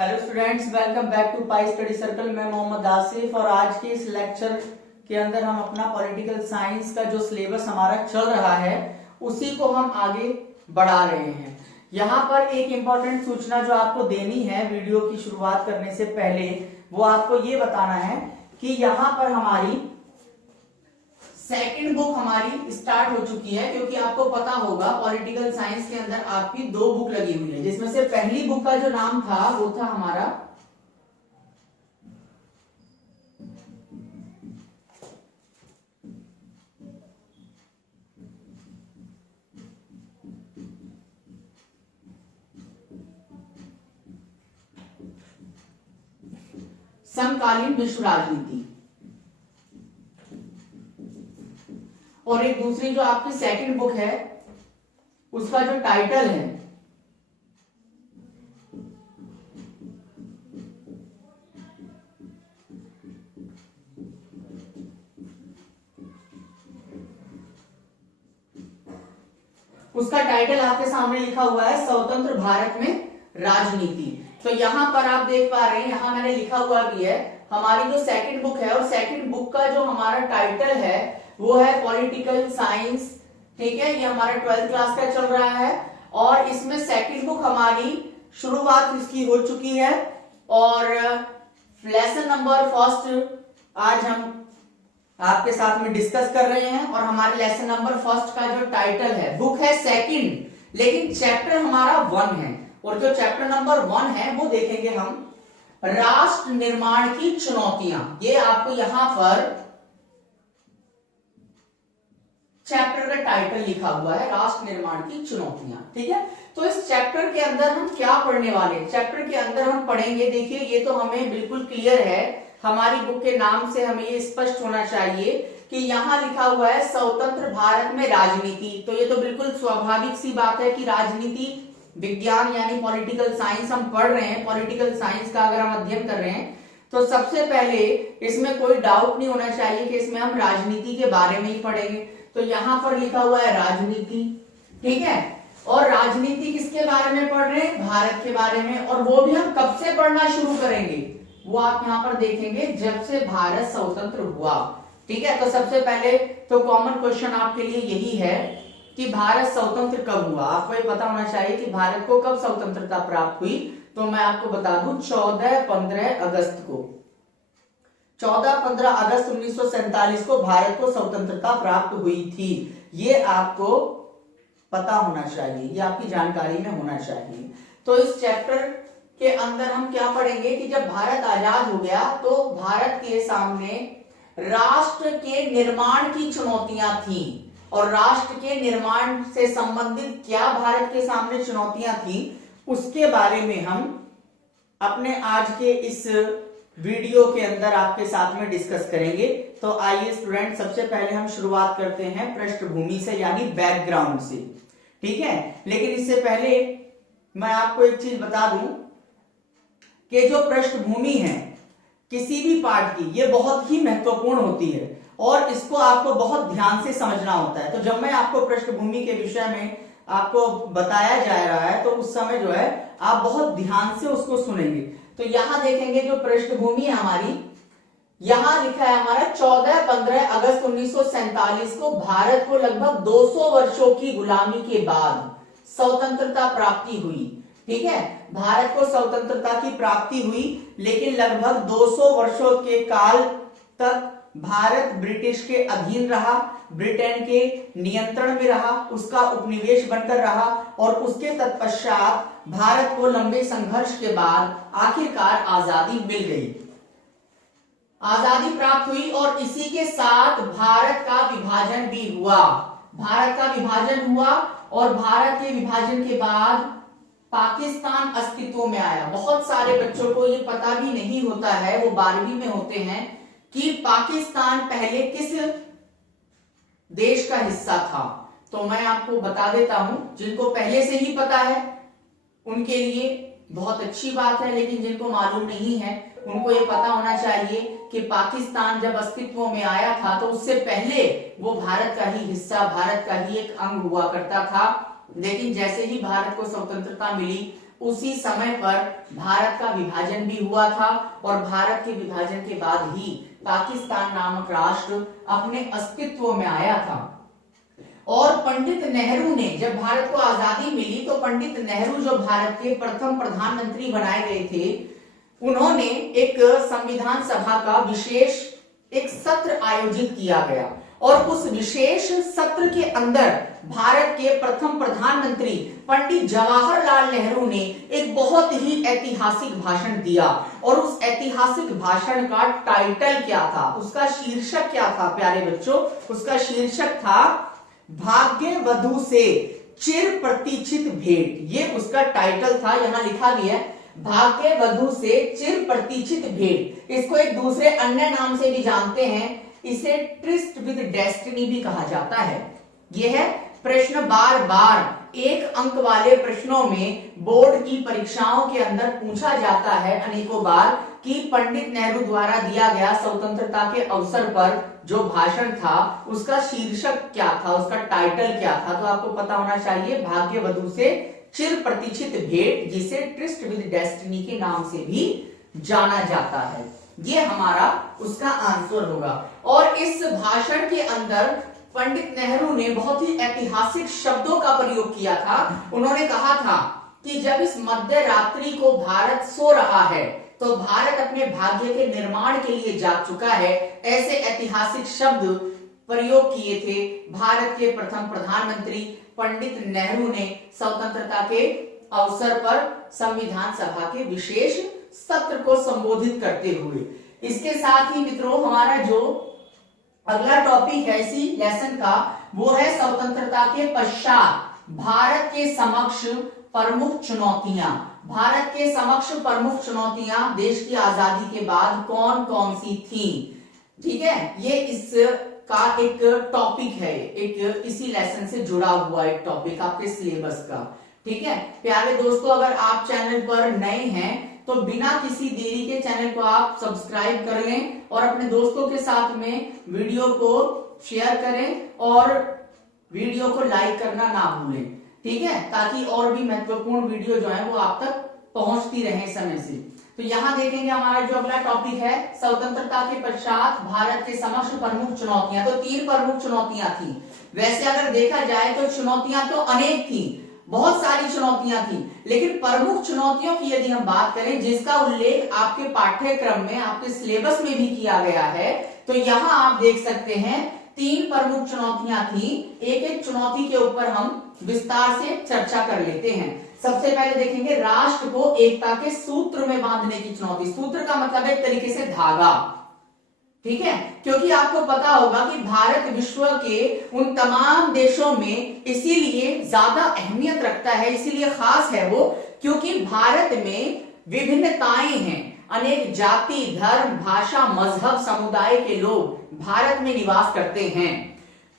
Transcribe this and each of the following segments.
Hello students, welcome back to pi study circle. मैं मोहम्मद आसिफ और आज के इस लेक्चर के अंदर हम अपना पॉलिटिकल साइंस का जो सिलेबस हमारा चल रहा है उसी को हम आगे बढ़ा रहे हैं। यहाँ पर एक इम्पॉर्टेंट सूचना जो आपको देनी है वीडियो की शुरुआत करने से पहले, वो आपको ये बताना है कि यहाँ पर हमारी सेकंड बुक हमारी स्टार्ट हो चुकी है, क्योंकि आपको पता होगा पॉलिटिकल साइंस के अंदर आपकी दो बुक लगी हुई है, जिसमें से पहली बुक का जो नाम था वो था हमारा समकालीन विश्व राजनीति, और एक दूसरी जो आपकी सेकंड बुक है उसका जो टाइटल है उसका टाइटल आपके सामने लिखा हुआ है स्वतंत्र भारत में राजनीति। तो यहां पर आप देख पा रहे हैं, यहां मैंने लिखा हुआ भी है हमारी जो सेकंड बुक है, और सेकंड बुक का जो हमारा टाइटल है वो है पॉलिटिकल साइंस। ठीक है, ये हमारा 12th क्लास का चल रहा है और इसमें सेकंड बुक हमारी शुरुआत इसकी हो चुकी है और लेसन नंबर फर्स्ट आज हम आपके साथ में डिस्कस कर रहे हैं। और हमारे लेसन नंबर फर्स्ट का जो टाइटल है, बुक है सेकंड, लेकिन चैप्टर हमारा 1 है, और जो चैप्टर नंबर 1 है वो देखेंगे हम राष्ट्र निर्माण की चुनौतियां। ये आपको यहां पर चैप्टर का टाइटल लिखा हुआ है, राष्ट्र निर्माण की चुनौतियां। ठीक है, तो इस चैप्टर के अंदर हम क्या पढ़ने वाले हैं? चैप्टर के अंदर हम पढ़ेंगे, देखिए ये तो हमें बिल्कुल क्लियर है, हमारी बुक के नाम से हमें ये स्पष्ट होना चाहिए कि यहां लिखा हुआ है स्वतंत्र भारत में राजनीति। तो ये तो बिल्कुल स्वाभाविक सी बात है कि राजनीति विज्ञान यानी पॉलिटिकल साइंस हम पढ़ रहे हैं, पॉलिटिकल साइंस का अगर हम अध्ययन कर रहे हैं तो सबसे पहले इसमें कोई डाउट नहीं होना चाहिए कि इसमें हम राजनीति के बारे में ही पढ़ेंगे। तो यहां पर लिखा हुआ है राजनीति, ठीक है, और राजनीति किसके बारे में पढ़ रहे हैं? भारत के बारे में। और वो भी हम कब से पढ़ना शुरू करेंगे वो आप यहां पर देखेंगे, जब से भारत स्वतंत्र हुआ। ठीक है, तो सबसे पहले तो कॉमन क्वेश्चन आपके लिए यही है कि भारत स्वतंत्र कब हुआ। आपको ये पता होना चाहिए कि भारत को कब स्वतंत्रता प्राप्त हुई। तो मैं आपको बता दूं 14-15 अगस्त को, 14-15 अगस्त 1947 को भारत को स्वतंत्रता प्राप्त हुई थी। ये आपको पता होना चाहिए, ये आपकी जानकारी में होना चाहिए। तो इस चैप्टर के अंदर हम क्या पढ़ेंगे कि जब भारत आजाद हो गया तो भारत के सामने राष्ट्र के निर्माण की चुनौतियां थी, और राष्ट्र के निर्माण से संबंधित क्या भारत के सामने चुनौतियां थी उसके बारे में हम अपने आज के इस वीडियो के अंदर आपके साथ में डिस्कस करेंगे। तो आइए स्टूडेंट, सबसे पहले हम शुरुआत करते हैं पृष्ठभूमि से यानी बैकग्राउंड से। ठीक है, लेकिन इससे पहले मैं आपको एक चीज बता दूं कि जो पृष्ठभूमि है किसी भी पाठ की, ये बहुत ही महत्वपूर्ण होती है और इसको आपको बहुत ध्यान से समझना होता है। तो जब मैं आपको पृष्ठभूमि के विषय में आपको बताया जा रहा है तो उस समय जो है आप बहुत ध्यान से उसको सुनेंगे। तो यहां देखेंगे जो पृष्ठभूमि है हमारी, यहां लिखा है हमारा 14-15 अगस्त 1947 को भारत को लगभग 200 वर्षों की गुलामी के बाद स्वतंत्रता प्राप्ति हुई। ठीक है, भारत को स्वतंत्रता की प्राप्ति हुई, लेकिन लगभग 200 वर्षों के काल तक भारत ब्रिटिश के अधीन रहा, ब्रिटेन के नियंत्रण में रहा, उसका उपनिवेश बनकर रहा, और उसके तत्पश्चात भारत को लंबे संघर्ष के बाद आखिरकार आजादी मिल गई, आजादी प्राप्त हुई, और इसी के साथ भारत का विभाजन भी हुआ। भारत का विभाजन हुआ और भारत के विभाजन के बाद पाकिस्तान अस्तित्व में आया। बहुत सारे बच्चों को ये पता भी नहीं होता है, वो 12वीं में होते हैं, कि पाकिस्तान पहले किस देश का हिस्सा था। तो मैं आपको बता देता हूं, जिनको पहले से ही पता है उनके लिए बहुत अच्छी बात है, लेकिन जिनको मालूम नहीं है उनको ये पता होना चाहिए कि पाकिस्तान जब अस्तित्व में आया था तो उससे पहले वो भारत का ही हिस्सा, भारत का ही एक अंग हुआ करता था। लेकिन जैसे ही भारत को स्वतंत्रता मिली, उसी समय पर भारत का विभाजन भी हुआ था और भारत के विभाजन के बाद ही पाकिस्तान नामक राष्ट्र अपने अस्तित्व में आया था। और पंडित नेहरू ने, जब भारत को आजादी मिली तो पंडित नेहरू जो भारत के प्रथम प्रधानमंत्री बनाए गए थे, उन्होंने एक संविधान सभा का विशेष एक सत्र आयोजित किया गया और उस विशेष सत्र के अंदर भारत के प्रथम प्रधानमंत्री पंडित जवाहरलाल नेहरू ने एक बहुत ही ऐतिहासिक भाषण दिया। और उस ऐतिहासिक भाषण का टाइटल क्या था, उसका शीर्षक क्या था प्यारे बच्चों? उसका शीर्षक था भाग्य वधु से चिर प्रतीक्षित भेंट। ये उसका टाइटल था, यहां लिखा भी है भाग्य वधु से चिर प्रतीक्षित भेंट। इसको एक दूसरे अन्य नाम से भी जानते हैं, इसे ट्रिस्ट विद डेस्टिनी भी कहा जाता है। यह है प्रश्न बार बार एक अंक वाले प्रश्नों में बोर्ड की परीक्षाओं के अंदर पूछा जाता है अनेकों बार कि पंडित नेहरू द्वारा दिया गया स्वतंत्रता के अवसर पर जो भाषण था उसका शीर्षक क्या था, उसका टाइटल क्या था। तो आपको पता होना चाहिए भाग्य वधु से चिर प्रतीक्षित भेंट, जिसे ट्रिस्ट विद डेस्टिनी के नाम से भी जाना जाता है। ये हमारा उसका आंसर होगा। और इस भाषण के अंदर पंडित नेहरू ने बहुत ही ऐतिहासिक शब्दों का प्रयोग किया था। उन्होंने कहा था कि जब इस मध्य रात्रि को भारत सो रहा है तो भारत अपने भाग्य के निर्माण के लिए जाग चुका है। ऐसे ऐतिहासिक शब्द प्रयोग किए थे भारत के प्रथम प्रधानमंत्री पंडित नेहरू ने स्वतंत्रता के अवसर पर संविधान सभा के विशेष सत्र को संबोधित करते हुए। इसके साथ ही मित्रों हमारा जो अगला टॉपिक है इसी लेसन का, वो है स्वतंत्रता के पश्चात भारत के समक्ष प्रमुख चुनौतियां। भारत के समक्ष प्रमुख चुनौतियां देश की आजादी के बाद कौन कौन सी थी? ठीक है, ये इसका एक टॉपिक है, एक इसी लेसन से जुड़ा हुआ एक टॉपिक आपके सिलेबस का। ठीक है प्यारे दोस्तों, अगर आप चैनल पर नए हैं तो बिना किसी देरी के चैनल को आप सब्सक्राइब कर लें और अपने दोस्तों के साथ में वीडियो को शेयर करें और वीडियो को लाइक करना ना भूलें। ठीक है, ताकि और भी महत्वपूर्ण वीडियो जो है वो आप तक पहुंचती रहे समय से। तो यहाँ देखेंगे हमारा जो अगला टॉपिक है स्वतंत्रता के पश्चात भारत के समक्ष प्रमुख चुनौतियां। तो 3 प्रमुख चुनौतियां थी। वैसे अगर देखा जाए तो चुनौतियां तो अनेक थी, बहुत सारी चुनौतियां थी, लेकिन प्रमुख चुनौतियों की यदि हम बात करें जिसका उल्लेख आपके पाठ्यक्रम में आपके सिलेबस में भी किया गया है, तो यहां आप देख सकते हैं 3 प्रमुख चुनौतियां थी। एक एक चुनौती के ऊपर हम विस्तार से चर्चा कर लेते हैं। सबसे पहले देखेंगे राष्ट्र को एकता के सूत्र में बांधने की चुनौती। सूत्र का मतलब है एक तरीके से धागा। ठीक है, क्योंकि आपको पता होगा कि भारत विश्व के उन तमाम देशों में इसीलिए ज्यादा अहमियत रखता है, इसीलिए खास है वो, क्योंकि भारत में विभिन्नताएं हैं। अनेक जाति, धर्म, भाषा, मजहब, समुदाय के लोग भारत में निवास करते हैं।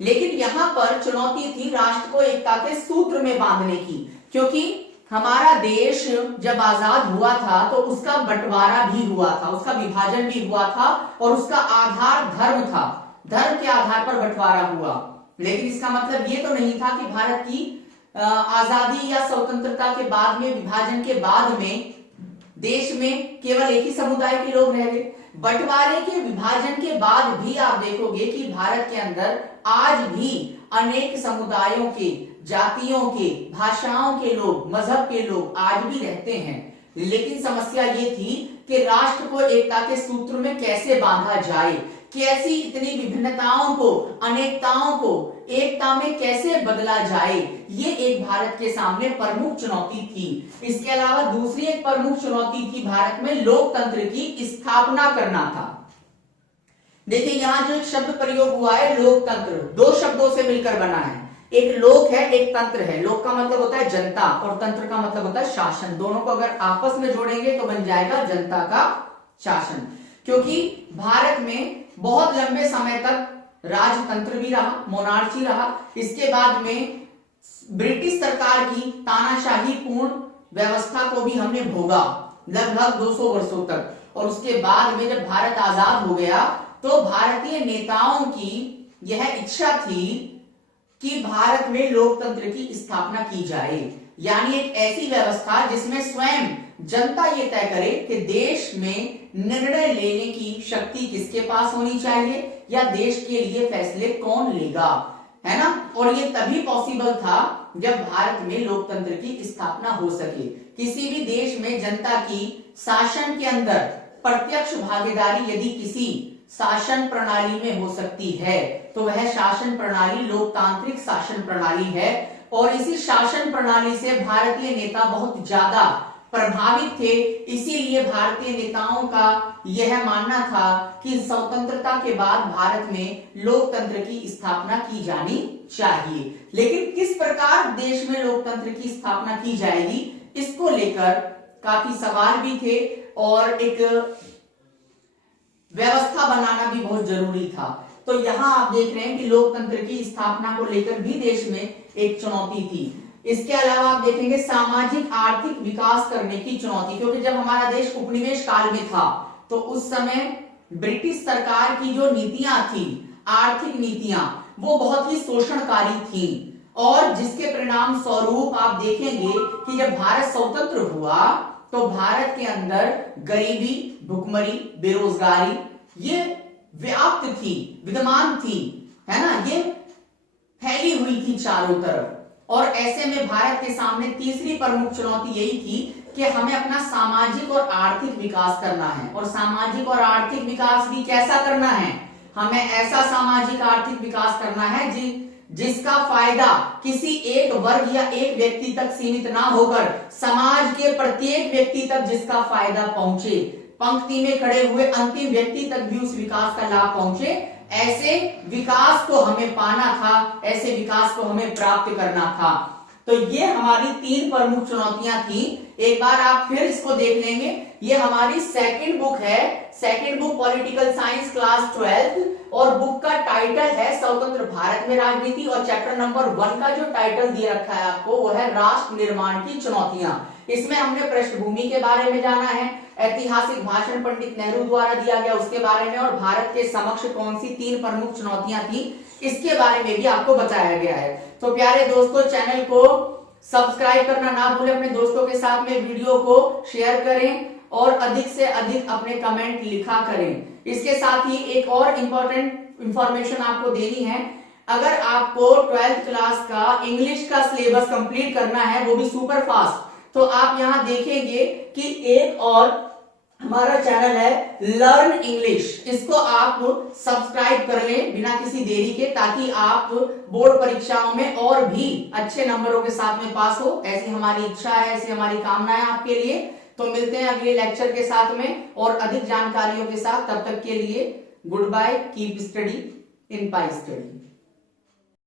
लेकिन यहां पर चुनौती थी राष्ट्र को एकता के सूत्र में बांधने की, क्योंकि हमारा देश जब आजाद हुआ था तो उसका बंटवारा भी हुआ था, उसका विभाजन भी हुआ था और उसका आधार धर्म था। धर्म के आधार पर बंटवारा हुआ। लेकिन इसका मतलब ये तो नहीं था कि भारत की आजादी या स्वतंत्रता के बाद में, विभाजन के बाद में देश में केवल एक ही समुदाय के लोग रह गए। बंटवारे के, विभाजन के बाद भी आप देखोगे कि भारत के अंदर आज भी अनेक समुदायों के, जातियों के, भाषाओं के लोग, मजहब के लोग आज भी रहते हैं। लेकिन समस्या ये थी कि राष्ट्र को एकता के सूत्र में कैसे बांधा जाए, कैसी इतनी विभिन्नताओं को, अनेकताओं को एकता में कैसे बदला जाए, ये एक भारत के सामने प्रमुख चुनौती थी। इसके अलावा दूसरी एक प्रमुख चुनौती थी भारत में लोकतंत्र की स्थापना करना था। देखिए यहां जो एक शब्द प्रयोग हुआ है लोकतंत्र, 2 शब्दों से मिलकर बना है। एक लोक है, एक तंत्र है। लोक का मतलब होता है जनता और तंत्र का मतलब होता है शासन। दोनों को अगर आपस में जोड़ेंगे तो बन जाएगा जनता का शासन। क्योंकि भारत में बहुत लंबे समय तक राजतंत्र भी रहा, मोनार्ची रहा। इसके बाद में ब्रिटिश सरकार की तानाशाही पूर्ण व्यवस्था को भी हमने भोगा लगभग 200 वर्षों तक। और उसके बाद में जब भारत आजाद हो गया तो भारतीय नेताओं की यह इच्छा थी कि भारत में लोकतंत्र की स्थापना की जाए। यानी एक ऐसी व्यवस्था जिसमें स्वयं जनता ये तय करे कि देश में निर्णय लेने की शक्ति किसके पास होनी चाहिए या देश के लिए फैसले कौन लेगा, है ना। और ये तभी पॉसिबल था जब भारत में लोकतंत्र की स्थापना हो सके। किसी भी देश में जनता की शासन के अंदर प्रत्यक्ष भागीदारी यदि किसी शासन प्रणाली में हो सकती है तो वह शासन प्रणाली लोकतांत्रिक शासन प्रणाली है। और इसी शासन प्रणाली से भारतीय नेता बहुत ज्यादा प्रभावित थे। इसीलिए भारतीय नेताओं का यह मानना था कि स्वतंत्रता के बाद भारत में लोकतंत्र की स्थापना की जानी चाहिए। लेकिन किस प्रकार देश में लोकतंत्र की स्थापना की जाएगी, इसको लेकर काफी सवाल भी थे और एक व्यवस्था बनाना भी बहुत जरूरी था। तो यहां आप देख रहे हैं कि लोकतंत्र की स्थापना को लेकर भी देश में एक चुनौती थी। इसके अलावा आप देखेंगे सामाजिक आर्थिक विकास करने की चुनौती, क्योंकि जब हमारा देश उपनिवेश काल में था तो उस समय ब्रिटिश सरकार की जो नीतियां थी, आर्थिक नीतियां, वो बहुत ही शोषणकारी थी। और जिसके परिणाम स्वरूप आप देखेंगे कि जब भारत स्वतंत्र हुआ तो भारत के अंदर गरीबी, भुखमरी, बेरोजगारी ये व्याप्त थी, विद्यमान थी, है ना, ये फैली हुई थी चारों तरफ। और ऐसे में भारत के सामने तीसरी प्रमुख चुनौती यही थी कि हमें अपना सामाजिक और आर्थिक विकास करना है। और सामाजिक और आर्थिक विकास भी कैसा करना है, हमें ऐसा सामाजिक आर्थिक विकास करना है जिसका फायदा किसी एक वर्ग या एक व्यक्ति तक सीमित ना होकर समाज के प्रत्येक व्यक्ति तक जिसका फायदा पहुंचे, पंक्ति में खड़े हुए अंतिम व्यक्ति तक भी उस विकास का लाभ पहुंचे। ऐसे विकास को हमें पाना था, ऐसे विकास को हमें प्राप्त करना था। तो ये हमारी तीन प्रमुख चुनौतियां थी। एक बार आप फिर इसको देख लेंगे। ये हमारी सेकंड बुक है, second book political science class 12th, और बुक का टाइटल है स्वतंत्र भारत में राजनीति। और चैप्टर नंबर 1 का जो टाइटल दिया रखा है आपको वो है राष्ट्र निर्माण की चुनौतियां। इसमें हमने पृष्ठभूमि के बारे में जाना है, ऐतिहासिक भाषण पंडित नेहरू द्वारा दिया गया उसके बारे में, और भारत के समक्ष कौन सी तीन प्रमुख चुनौतियां थी इसके बारे में भी आपको बताया गया है। तो प्यारे दोस्तों, चैनल को सब्सक्राइब करना ना भूलें, अपने दोस्तों के साथ में वीडियो को शेयर करें और अधिक से अधिक अपने कमेंट लिखा करें। इसके साथ ही एक और इंपॉर्टेंट इंफॉर्मेशन आपको देनी है। अगर आपको 12th क्लास का इंग्लिश का सिलेबस कंप्लीट करना है, वो भी सुपर फास्ट, तो आप यहां देखेंगे कि एक और हमारा चैनल है लर्न इंग्लिश। इसको आप सब्सक्राइब कर लें बिना किसी देरी के, ताकि आप बोर्ड परीक्षाओं में और भी अच्छे नंबरों के साथ में पास हो। ऐसी हमारी इच्छा है, ऐसी हमारी कामना है आपके लिए। तो मिलते हैं अगले लेक्चर के साथ में और अधिक जानकारियों के साथ। तब तक के लिए goodbye, keep studying pi study.